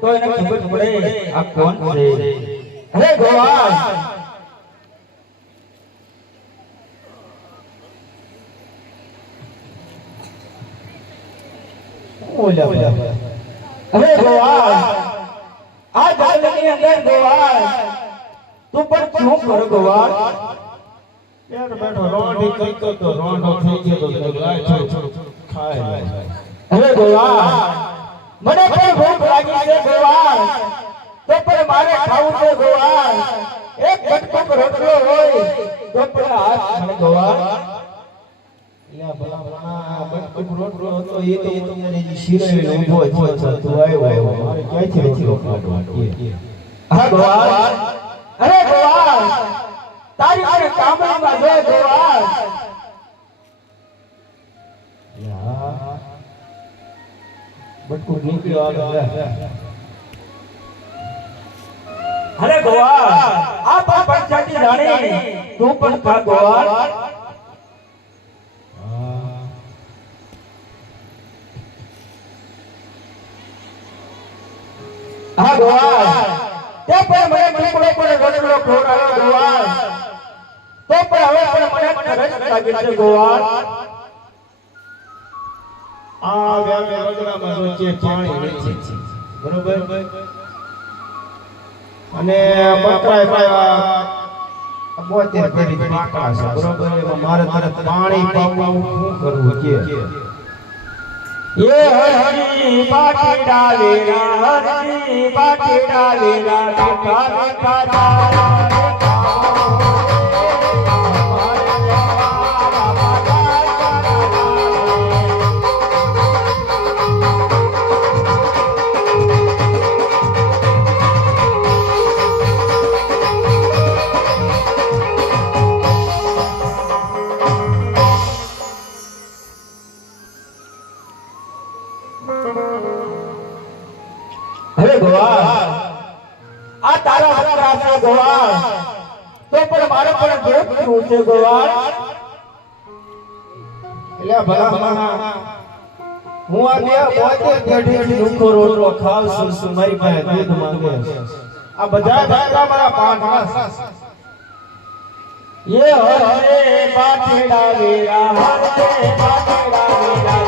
તો એને ખબર પડે આ કોણ છે. અરે ગોવાળ અરે ગોવાળ આ જંગલની અંદર ગોવાળ તું પણ શું કર ગોવાળ? બેઠો રોંઢી કરતો તો રોંઢો થઈ ગયો તો લાય ખાય. અરે ગોવાળ મને પણ ભૂખ લાગી છે ગોવાળ, તો પણ મારે ખાવું છે ગોવાળ. એક બટકુક રોટલો હોય તો પણ હાથ મને ગોવાળ. યા ભલા ભલા બટકુક રોટલો હતો એ તો મને શિરાઈને ઊભો છે તું આવ્યો મારે ક્યાંથી રોટલો ખાધો. હા ગોવાળ. અરે ગોવાળ તારી મને કામમાં જો ગોવાળ. યા બટકુક નીકળ્યો આગળ. અરે ગોવાળ આ પણ પંચાયતી રાણી તું પણ ખા ગોવાળ. હા ગોવાળ તે પણ મને ટુકડો પણ રોટલો ખવડાવ્યો ગોવાળ, તો પણ હવે પણ મને તરસ લાગે છે ગોવાળ. આ વ્યામે રગડામાં વચ્ચે પાણી નથી બરોબર, અને બકરાય પાયા 72 ફેરી પાકા છે બરોબર. એમાં મારે તરત પાણી પાવું શું કરવું કે એ હરી પાટી ડાલેરા હરી પાટી ડાલેરા કાકા કાકા ગોવાળ આ તારા બકરા છે ગોવાળ, તો પણ મારે પણ ભૂખ શું છે ગોવાળ. એટલે ભલા ભલા હું આ 72 પેઢીથી ભૂખો રોટલો ખાવ છું, મારી પાસે દૂધ માંગે છે. આ બધા દાદા મારા પાંચમાં એ હરે પાટીડા વેરા હરે પાટીડા વેરા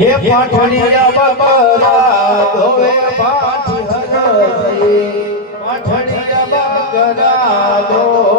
હે પાઠણિયા બકરા ધોવે પાઠ હરઈ, પાઠણિયા બકરા ધોવે.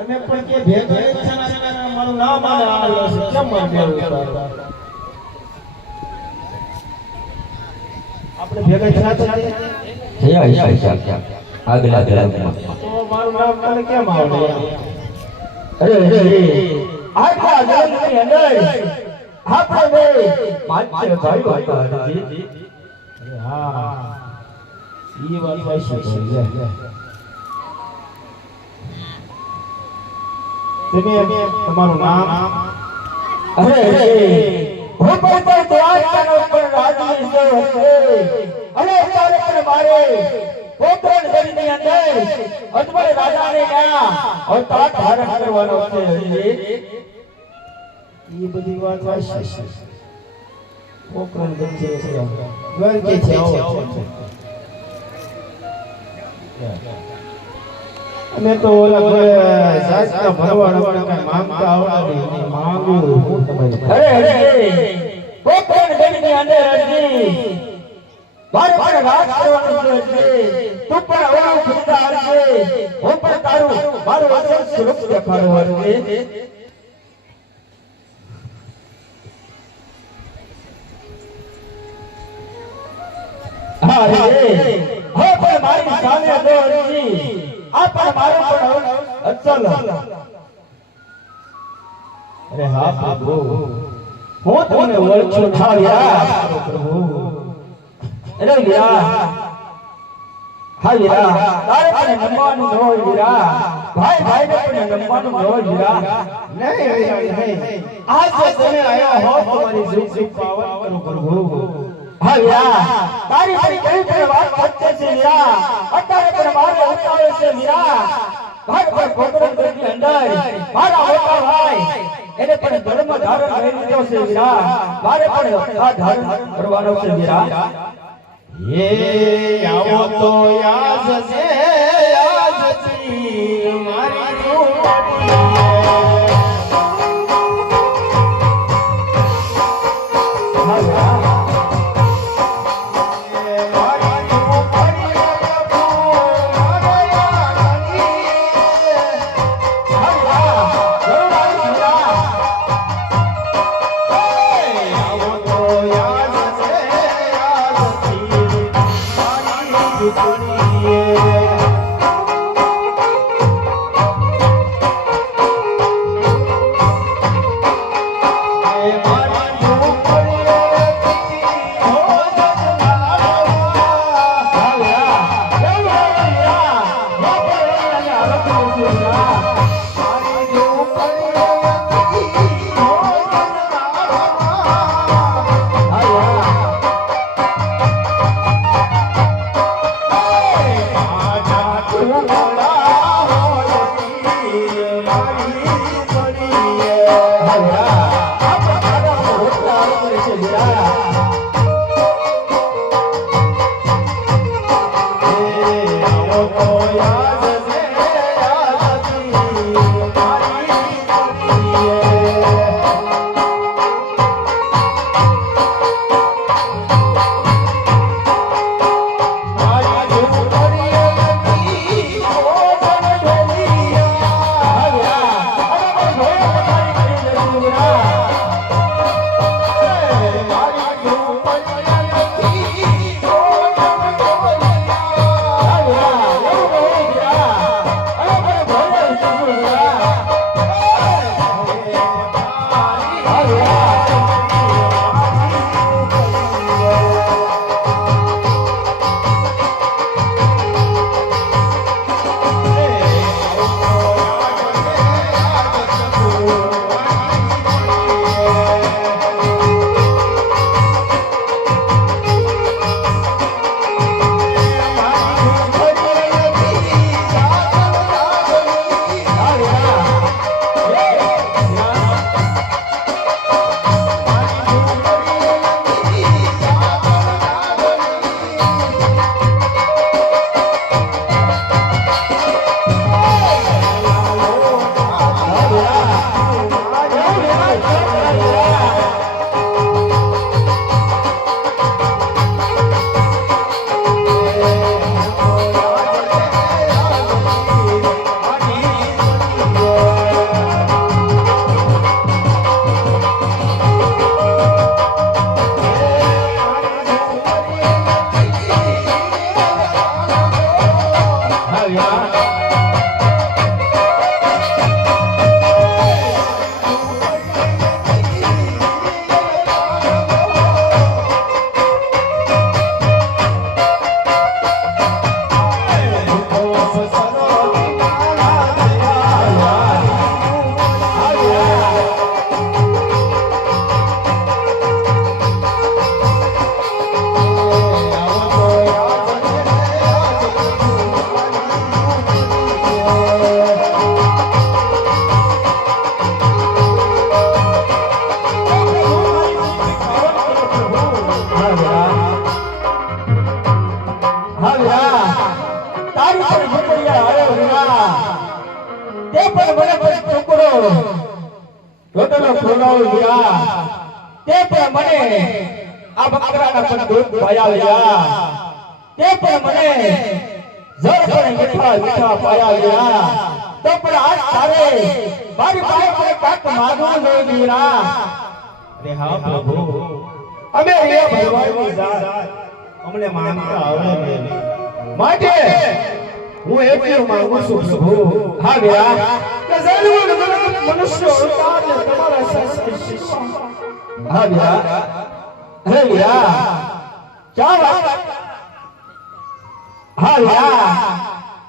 અમે પણ કે ભેગા જ છે ને મારું નામ આને આલો છે કેમ માર ભેગું ઉતારો આપણે ભેગા થયા તો આગલા તો મારું નામ તને કેમ આવડે અરે આજના જન્મની અંદર આપણે બે પાંચ ભાઈઓ હતા હરજી. અરે હા ઈ વાત સાચી છે તમે તમારું નામ અરે હું પણ દ્વારકાનો ઉપર રાજવી છે અને ત્યારે પણ મારે પોકરણ ગઢની અંદર અજમલ રાજાને ત્યાં અવતાર ધારણ કરવાનો છે હરજી. ઈ બધી વાત સાચી છે પોકરણ ગઢ છે ઘર કે છે આવો અમે તો ઓલા ઘરે સાચા ભરવાડ આપણે કઈ માંગતા આવડે નહીં માંગુ હું તમારી અરે પોકરણ ગઢની અંદર હરજી મારે પણ રાજ કરવાનું છે હરજી. તું પણ ઓળો ખુદા હરજી. હું પણ તારું મારું અસલ સ્વરૂપ દેખાડું હરજી. હા રે હા પણ મારી સામે જો હરજી આ પણ મારો પણ અસલ અરે હા પ્રભુ હું તમને ઓળખું હા વીરા પ્રભુ અરે વીરા હા વીરા તારે પણ નમવાનું ન હોય વીરા ભાઈ ભાઈને પણ નમવાનું ન હોય વીરા નહીં આજ તો તમે આયા હો તમારી સુખ સુખ પાવન કરું પ્રભુ હા વીરા તારી મારી કઈ પણ વાત સત્ય છે વીરા અત્યારે પણ મારે ઉતાવળ છે વીરા ભાઈ પણ પોકરણ ગઢની અંદર મારા મોટા ભાઈ એને પણ ધર્મ ધારણ કરી લીધો છે વીરા મારે પણ આ ધારણ કરવાનો છે વીરા એ આવો તો યાદ છે યાદથી મારી રૂપડી હા વીરા Yeah. પણ મને કોઈ ટુકડો રોટલો ખવડાવો વીરા તે પણ મને આ બકરાના પણ દૂધ પાયા વીરા તે પણ મને જળ પણ મીઠા મીઠા પાયા વીરા તો પણ આજ તારે મારી પાસે કોઈ કાક માગવું નહીં વીરા અરે હા પ્રભુ અમે રહ્યા ભગવાનની જાત અમને માનતા આવડે નહીં માટે હું એટલું માંગુ છું પ્રભુ હા વીરા કે જન્મ મનુષ્ય અવતારને તમારા શાસ્ત્રી શિષ્ય હા વીરા અરે વીરા ચાલ હા વીરા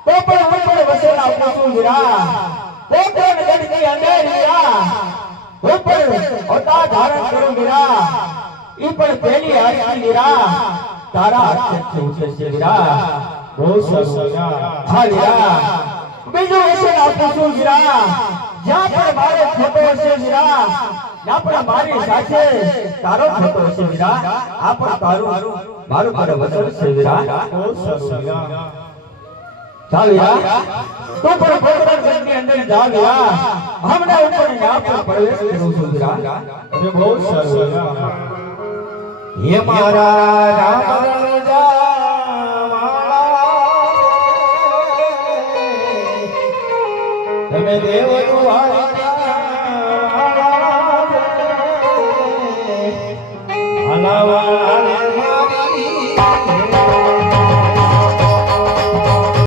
તો પણ હું પણ વચન આપું છું વીરા તો પણ ગઢની અંદર વીરા હું પણ અવતાર ધારણ કરું વીરા ઈ પણ પહેલી આરતી વીરા તારા હાથથી ઉતરશે વીરા બહુ સરસ હા વીરા બીજું વચન આપું છું વીરા જ્યાં પણ મારો ફોટો હશે વીરા ત્યાં પણ મારી સાથે તારો ફોટો હશે વીરા આ પણ તારું મારું પણ વચન છે વીરા બહુ સરસ ચાલ વીરા તું પણ ગોરખનાથ ગઢની અંદર જા વીરા હમણાં ઉપર ત્યાં પણ પ્રવેશ કરું છું વીરા અરે બહુ સરસ હે મારા રામ